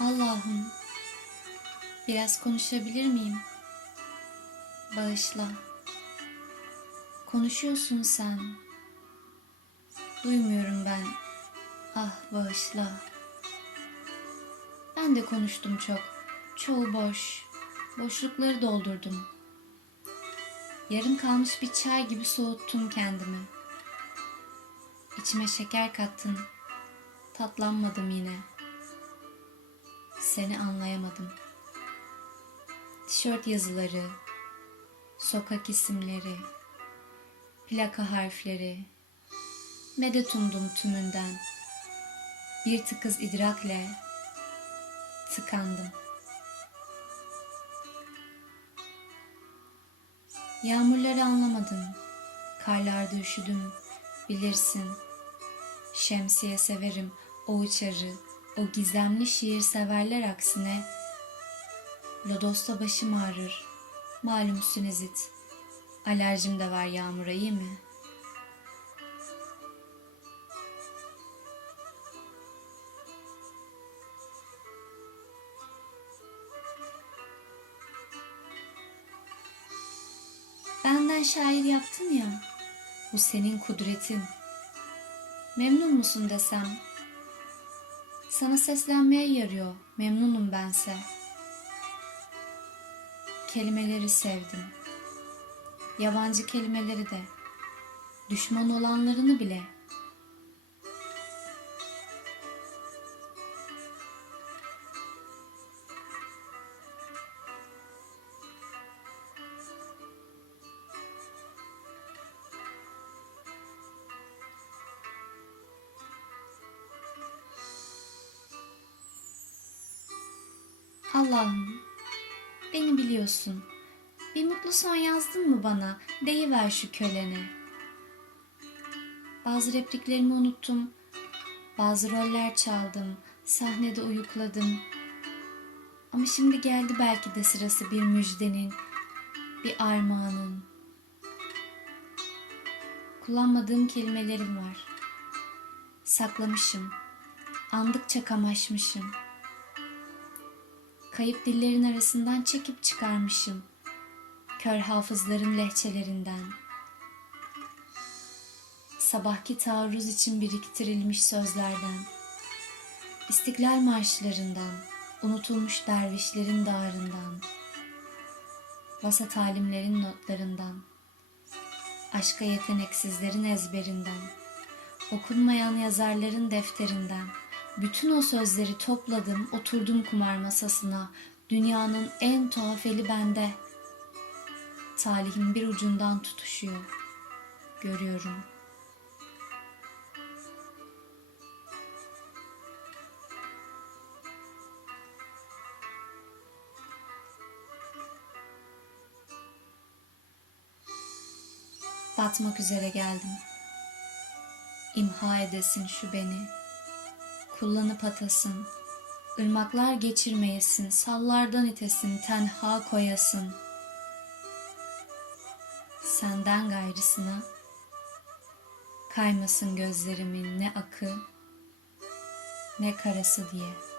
Allah'ım, biraz konuşabilir miyim? Bağışla. Konuşuyorsun sen. Duymuyorum ben. Ah bağışla. Ben de konuştum çok. Çoğu boş. Boşlukları doldurdum. Yarım kalmış bir çay gibi soğuttum kendimi. İçime şeker kattın. Tatlanmadım yine. Seni anlayamadım. Tişört yazıları, sokak isimleri, plaka harfleri, medet umdum tümünden. Bir tıkız idrakle tıkandım. Yağmurları anlamadım. Karlarda üşüdüm, bilirsin. Şemsiye severim, o uçarı, o gizemli şiir severler aksine. Lodosta başım ağrır, malum sinüzit. Alerjim de var yağmura iyi mi? Benden şair yaptın ya, bu senin kudretin. Memnun musun desem? Sana seslenmeye yarıyor, memnunum bense. Kelimeleri sevdim. Yabancı kelimeleri de. Düşman olanlarını bile. Allah'ım, beni biliyorsun. Bir mutlu son yazdın mı bana? Deyiver şu kölene. Bazı repliklerimi unuttum. Bazı roller çaldım. Sahnede uyukladım. Ama şimdi geldi belki de sırası bir müjdenin, bir armağanın. Kullanmadığım kelimelerim var. Saklamışım. Andıkça kamaşmışım. Kayıp dillerin arasından çekip çıkarmışım. Kör hafızların lehçelerinden. Sabahki taarruz için biriktirilmiş sözlerden. İstiklal marşlarından, unutulmuş dervişlerin dağrından. Vasat talimlerin notlarından. Aşka yeteneksizlerin ezberinden. Okunmayan yazarların defterinden. Bütün o sözleri topladım, oturdum kumar masasına. Dünyanın en tuhaf eli bende. Talihim bir ucundan tutuşuyor. Görüyorum. Batmak üzere geldim. İmha edesin şu beni. Kullanıp atasın. Irmaklar geçirmeyesin, sallardan itesin, tenha koyasın. Senden gayrısına kaymasın gözlerimin ne akı ne karası diye.''